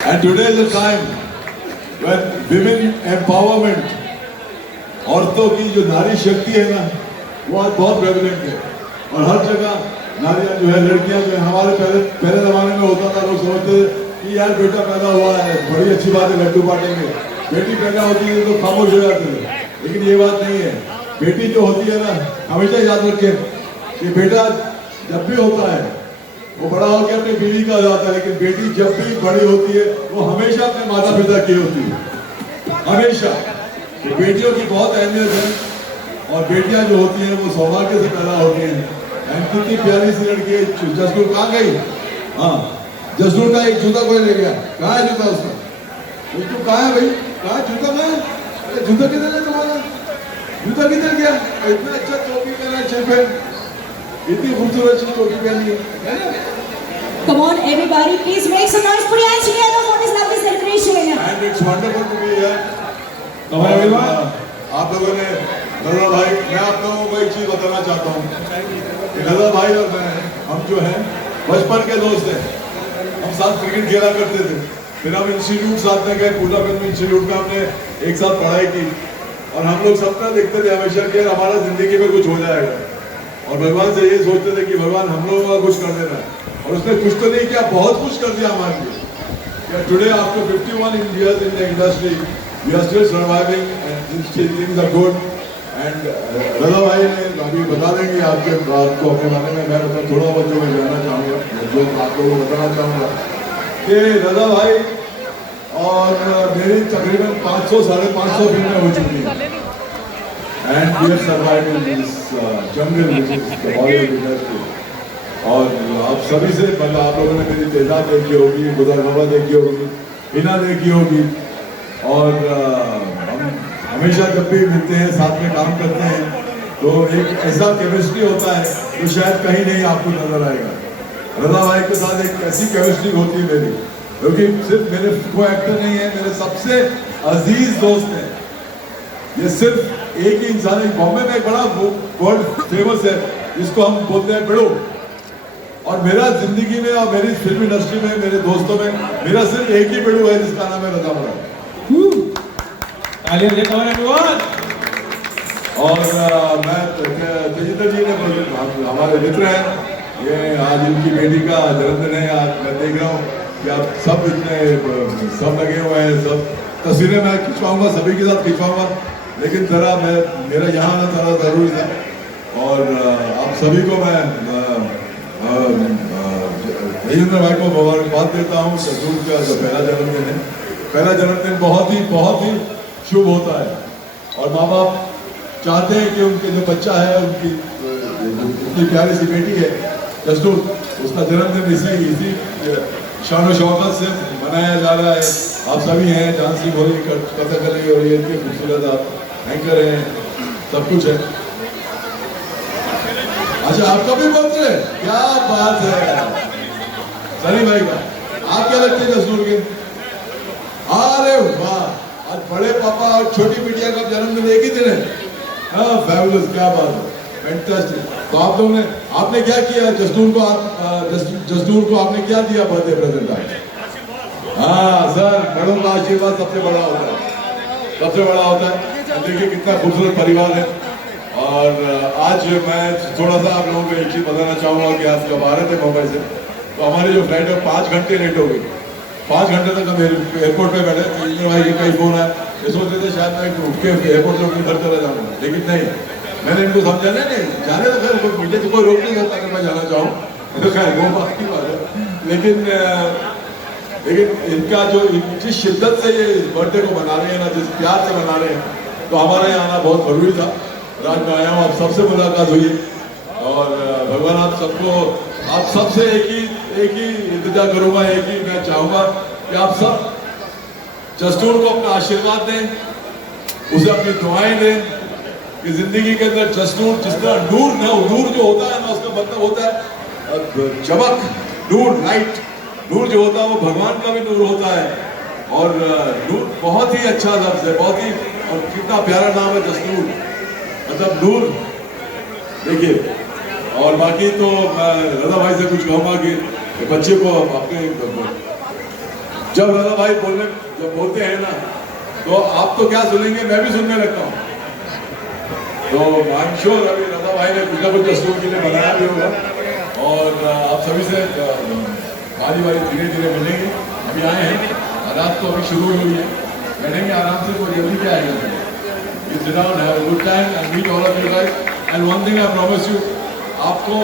And today is the time when women empowerment, औरतों की जो नारी शक्ति है ना, वो आज बहुत प्रेवलेंट है और हर जगह नारियां जो है, लड़कियां जो है, हमारे पहले जमाने में होता था, लोग समझते थे कि यार बेटा पैदा हुआ है, बड़ी अच्छी बात है, लड्डू बांटेंगे। बेटी पैदा होती है तो खामोश हो जाते थे, लेकिन ये बात नहीं है। बेटी जो होती है ना, हमेशा याद रखें कि बेटा जब भी होता है वो बड़ा होकर अपनी बीवी का हो जाता है, लेकिन बेटी जब भी बड़ी होती है वो हमेशा अपने माता पिता की होती है, हमेशा। तो बेटियों की बहुत अहमियत है और बेटियां जो होती हैं वो सौभाग्य से पैदा होती हैं। एंड कितनी प्यारी सी लड़की है। जसनूर कहाँ गई? हाँ, जसनूर का एक जूता कोई ले गया। कहाँ है जूता उसका? तो कहाँ है भाई? कहाँ जूता? मैं जूता किधर है तुम्हारा? जूता किधर गया? इतना अच्छा टोपी पहना है सिर पे, इतनी खूबसूरत सी टोपी पहनी है। Come on, everybody, please make some noise. Put your hands together for this lovely celebration. And it's wonderful to be here. Come on, everyone. आप लोगों ने रजा भाई, मैं आप लोगों को एक चीज बताना चाहता हूँ कि रजा भाई और मैं, हम जो हैं बचपन के दोस्त हैं। हम साथ क्रिकेट खेला करते थे, फिर हम इंस्टीट्यूट साथ में गए, पूजा फिल्म इंस्टीट्यूट में हमने एक साथ पढ़ाई की और हम लोग सपना देखते थे हमेशा कि हमारा जिंदगी में कुछ हो जाएगा और भगवान से ये सोचते थे कि भगवान हम लोगों का कुछ कर देना, और उसने कुछ तो नहीं किया, बहुत कुछ कर दिया हमारे लिए। Today after 51 years in the industry, we are still surviving and things are good. And रजा भाई ने अभी बता देंगे आपके बात को अपने बारे में। मैं मतलब थोड़ा बहुत जो मैं जानना चाहूँगा, जो आप लोगों को बताना चाहूँगा कि रजा भाई और मेरी तकरीबन 500-550 फिल्में हो चुकी हैं। And we have survived in this jungle which is the Bollywood industry. और आप सभी से मतलब आप लोगों ने मेरी तेजाब देखी होगी, गुदारगवा देखी होगी, हिना देखी होगी, और हम हमेशा जब भी मिलते हैं साथ में काम करते हैं तो एक ऐसा केमिस्ट्री होता है जो शायद कहीं नहीं आपको नजर आएगा। रजा भाई के साथ एक ऐसी केमिस्ट्री होती है मेरी, क्योंकि सिर्फ मेरे को एक्टर नहीं है, मेरे सबसे अजीज दोस्त हैं। ये सिर्फ एक ही इंसान है। बॉम्बे में एक बड़ा वर्ल्ड फेमस है जिसको हम बोलते हैं बिड़ो, और मेरा जिंदगी में और मेरी फिल्म इंडस्ट्री में, मेरे दोस्तों में मेरा सिर्फ एक ही बिड़ू है जिसका नाम है रजा भाई। और मैं तेजिंदर जी ने, हमारे मित्र हैं, ये आज इनकी बेटी का जन्मदिन है। आज मैं देख रहा हूँ कि आप सब इतने सब लगे हुए हैं, सब तस्वीरें मैं खिंचवाऊंगा, सभी के साथ खिंचवाऊंगा, लेकिन जरा मेरा यहाँ आना थोड़ा जरूरी था। और आप सभी को मैं तेजिंदर भाई को मुबारकबाद देता हूँ। जसनूर का जो पहला जन्मदिन है, पहला जन्मदिन बहुत ही शुभ होता है और माँ बाप चाहते हैं कि उनके जो बच्चा है, उनकी इतनी प्यारी सी बेटी है जसनूर, उसका जन्मदिन इसी शान शौकत से मनाया जा रहा है। आप सभी हैं, झांसी भोली कथा करेंगे और ये इतने खूबसूरत आप एंकर हैं, सब कुछ है। अच्छा, आपका भी बर्थडे, क्या बात है सनी भाई का। आप क्या लगते हैं जसनूर के? अरे वाह, आज बड़े पापा और छोटी बिटिया का जन्मदिन एक ही दिन है। हाँ, फैबुलस, क्या बात है, फैंटास्टिक। तो आप लोगों ने, आपने क्या किया जसनूर को? जसनूर को आपने क्या दिया बर्थडे प्रेजेंट आज? हाँ सर, बड़ों का आशीर्वाद सबसे बड़ा होता है, सबसे बड़ा होता है। देखिए कितना खूबसूरत परिवार है। और आज मैं थोड़ा सा आप लोगों को एक चीज बताना चाहूँगा कि आप जब आ रहे थे मुंबई से, तो हमारी जो फ्लाइट है 5 घंटे लेट हो गई। 5 घंटे तक हम एयरपोर्ट पे बैठे। तेजिंदर भाई कहीं फोन आया, ये सोच रहे थे शायद मैं उठ के एयरपोर्ट से अपने घर चला जाऊँगा, लेकिन नहीं, मैंने इनको समझा नहीं जाने तो खैर मुझे तो कोई रोक नहीं करता अगर मैं जाना चाहूँ, तो खैर वो बात की बात है। लेकिन इनका जो जिस शिद्दत से ये इस बर्थडे को मना रहे हैं ना, जिस प्यार से मना रहे हैं, तो हमारे यहाँ आना बहुत जरूरी था। आज मैं आया हूँ, आप सबसे मुलाकात हुई और भगवान आप सबको, आप सबसे एक ही इंतजार करूंगा, एक ही मैं चाहूंगा कि आप सब जसनूर को अपना आशीर्वाद दें, उसे अपनी दुआएं दें कि जिंदगी के अंदर जसनूर जिस तरह नूर जो होता है ना, उसका मतलब होता है चमक, नूर, लाइट। नूर जो होता है वो भगवान का भी नूर होता है, और नूर बहुत ही अच्छा लफ्ज है, बहुत ही, और कितना प्यारा नाम है जसनूर, मतलब नूर। देखिए, और बाकी तो मैं रजा भाई से कुछ कहूँगा कि बच्चे को अपने जब रजा भाई जब बोलते हैं ना, तो आप तो क्या सुनेंगे, मैं भी सुनने लगता हूँ। तो आई एम श्योर अभी रजा भाई ने कुछ ना कुछ दस्तूर के लिए बनाया भी होगा, और आप सभी से बारी बारी धीरे धीरे मिलेंगे। अभी आए हैं, रात तो अभी शुरू हुई है, बैठेंगे आराम से, कोई जल्दी क्या आएगा। You sit down, have a good time and meet all of you guys. And one thing I promise you, आपको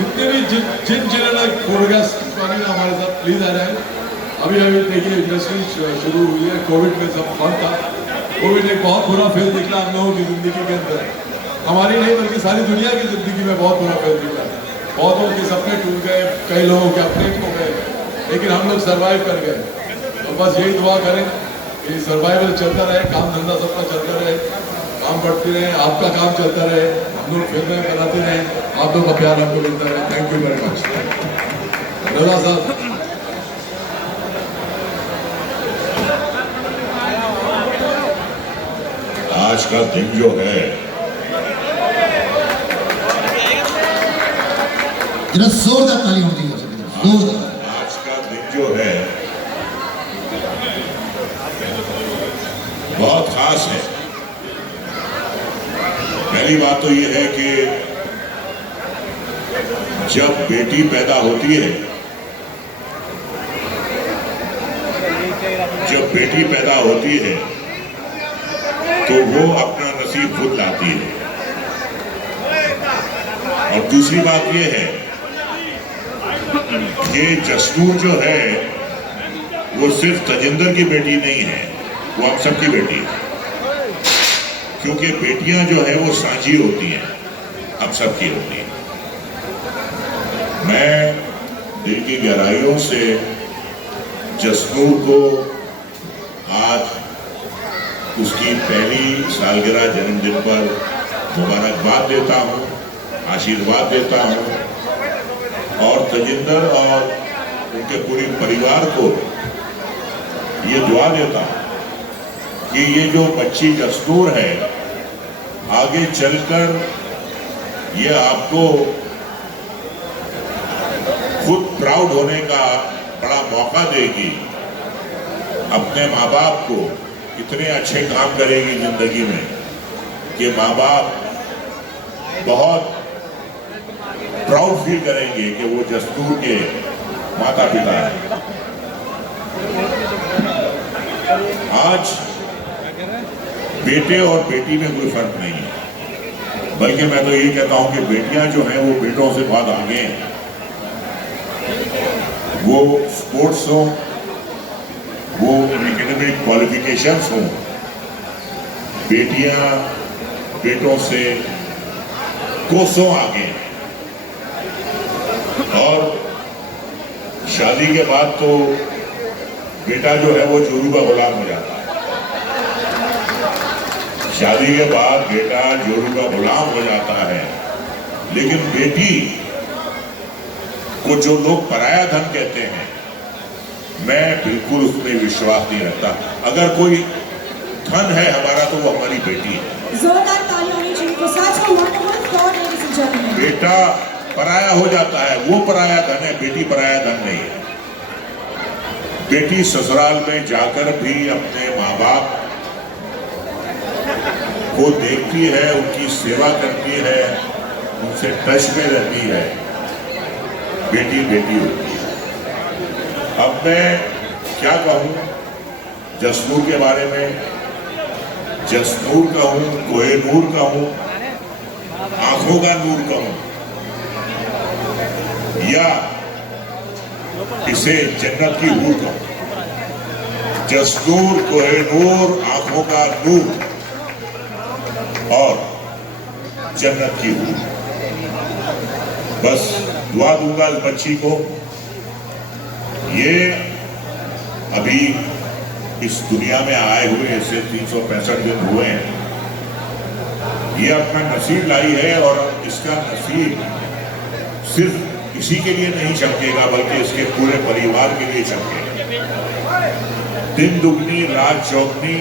जितने भी जिन ने फोटोग्राफ्स खिंचवानी ना हमारे साथ, प्लीज आ जाए। अभी देखिए इंडस्ट्री शुरू हुई है, कोविड में सब बंद था। कोविड एक बहुत बुरा फेल निकला हम लोगों की जिंदगी के अंदर, हमारी नहीं बल्कि सारी दुनिया की जिंदगी में बहुत बुरा फेल निकला। बहुतों के सपने टूट गए, कई लोगों के अपने खो गए, लेकिन हम लोग सर्वाइव कर गए। तो बस यही दुआ करें कि सर्वाइवल चलता रहे, काम धंधा सबका चलता रहे, काम बढ़ती रहे, आपका काम चलता रहे, हम लोग फिल्में बनाते रहे, आप लोग का प्यार हमको मिलता रहे। Thank you very much. Raza साहब, आज का दिन जो है, जरा जोरदार ताली होनी चाहिए, जोरदार। आज का दिन जो है बहुत खास है। पहली बात तो ये है कि जब बेटी पैदा होती है, जब बेटी पैदा होती है तो वो अपना नसीब खुद लाती है। और दूसरी बात ये है कि जसनूर जो है वो सिर्फ तजिंदर की बेटी नहीं है, वो हम सबकी बेटी है। क्योंकि बेटियां जो है वो साझी होती हैं, हम सबकी होती हैं। मैं दिल की गहराइयों से जसनूर को आज उसकी पहली सालगिरह जन्मदिन पर मुबारकबाद देता हूँ, आशीर्वाद देता हूँ, और तजिंदर और उनके पूरे परिवार को ये दुआ देता हूँ कि ये जो बच्ची जसनूर है आगे चलकर ये आपको खुद प्राउड होने का बड़ा मौका देगी, अपने माँ बाप को इतने अच्छे काम करेगी जिंदगी में कि माँ बाप बहुत प्राउड फील करेंगे कि वो जसनूर के माता पिता हैं। आज बेटे और बेटी में कोई फर्क नहीं है, बल्कि मैं तो ये कहता हूं कि बेटियां जो हैं वो बेटों से बहुत आगे हैं। वो स्पोर्ट्स हो, वो एकेडमिक क्वालिफिकेशंस हो, बेटियां बेटों से कोसों आगे हैं। और शादी के बाद तो बेटा जो है वो जोरू का गुलाम हो जाता है। शादी के बाद बेटा जोरू का गुलाम हो जाता है, लेकिन बेटी को जो लोग पराया धन कहते हैं, मैं बिल्कुल उसमें विश्वास नहीं रखता। अगर कोई धन है हमारा तो वो हमारी बेटी है। जोरदार ताली होनी चाहिए। तो सच में wonderful thought, ladies and gentlemen. बेटा पराया हो जाता है, वो पराया धन है, बेटी पराया धन नहीं है। बेटी ससुराल में जाकर भी अपने माँ बाप को देखती है, उनकी सेवा करती है, उनसे टच में रहती है। बेटी बेटी होती है। अब मैं क्या कहूँ जसनूर के बारे में? जसनूर कहूँ, कोहिनूर कहूँ, आंखों का नूर कहूँ, या इसे जन्नत की हूर कहूँ। जसनूर, कोहिनूर, आंखों का नूर और जन्नत की हूर। बस दुआ दूंगा इस बच्ची को। ये अभी इस दुनिया में आए हुए ऐसे 365 दिन हुए हैं। ये अपना नसीब लाई है और इसका नसीब सिर्फ इसी के लिए नहीं चमकेगा बल्कि इसके पूरे परिवार के लिए चमकेगा। दिन दुगनी रात चौगनी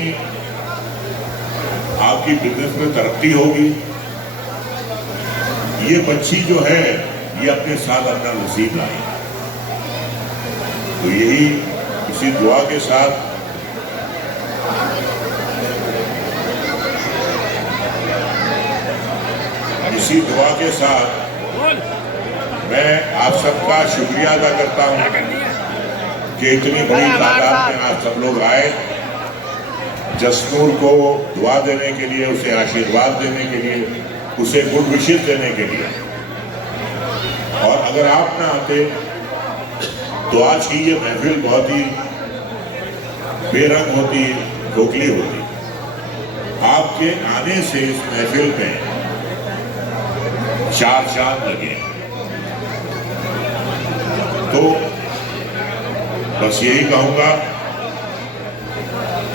आपकी बिजनेस में तरक्की होगी। ये बच्ची जो है ये अपने साथ अपना नसीब लाई। तो यही इस इसी दुआ के साथ मैं आप सबका शुक्रिया अदा करता हूं कि इतनी बड़ी तादाद में आप सब लोग आए जसनूर को दुआ देने के लिए, उसे आशीर्वाद देने के लिए, उसे गुड विशेष देने के लिए। और अगर आप ना आते तो आज की ये महफिल बहुत ही बेरंग होती, खोखली होती। आपके आने से इस महफिल में चार चांद लगे। तो बस यही कहूंगा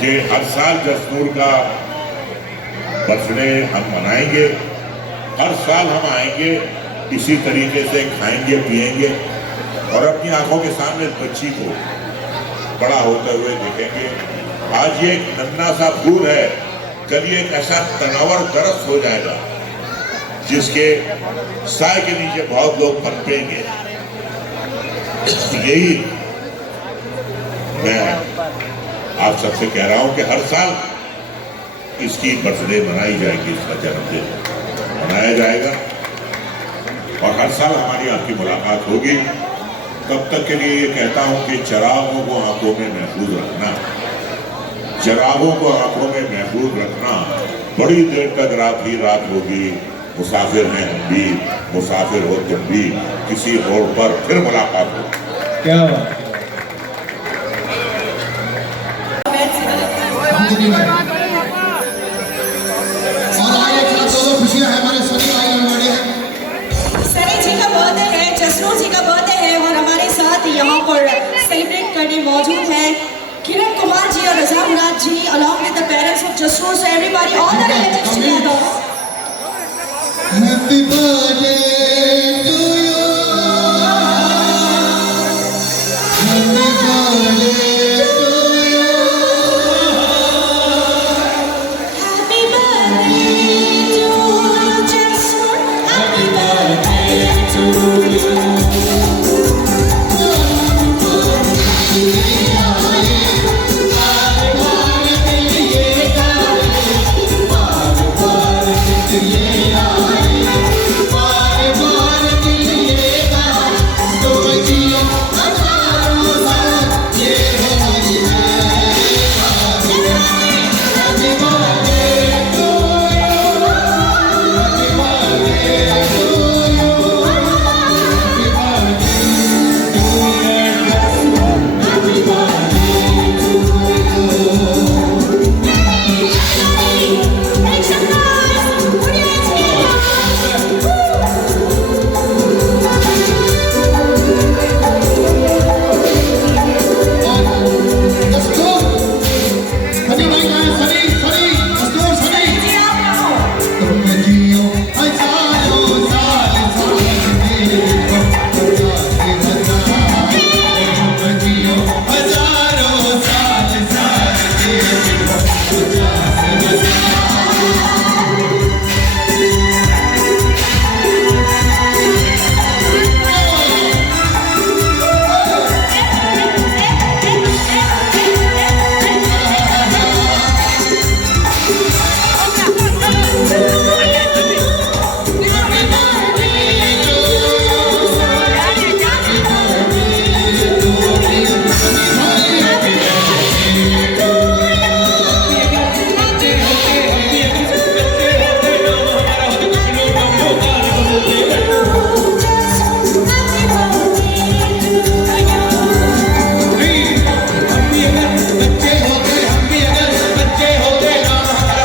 कि हर साल जसनूर का बर्थडे हम मनाएंगे, हर साल हम आएंगे, इसी तरीके से खाएंगे पिएंगे और अपनी आंखों के सामने बच्ची को बड़ा होते हुए देखेंगे। आज ये एक नन्हा सा फूल है, कल ये एक ऐसा तनावर दरख्त हो जाएगा जिसके साए के नीचे बहुत लोग पनपेंगे। यही मैं आप सबसे कह रहा हूं कि हर साल इसकी बर्थडे मनाई जाएगी, इसका जन्मदिन मनाया जाएगा और हर साल हमारी आपकी मुलाकात होगी। तब तक के लिए ये कहता हूं कि चरागों को आंखों में महफूज रखना, चरागों को आंखों में महफूज रखना। बड़ी देर तक रात ही रात होगी, मुसाफिर हैं हम भी, मुसाफिर हो तुम भी, किसी रोड पर फिर मुलाकात हो। क्या बात है। और आगे चला दो खुशियां हैं हमारे सनी भाई बड़े हैं। सनी जी का बर्थडे है, जसनूर जी का बर्थडे है और हमारे साथ यहाँ पर सेलिब्रेट करने मौजूद है किरण कुमार जी और रजा मुराद जी along with the parents of Jasnoor. So everybody, all the relatives together. Happy birthday to you. Happy birthday to you. Happy birthday to Jasnoor. Happy birthday to you. Make some noise! Put your hands together! Let's go. Sunny भाई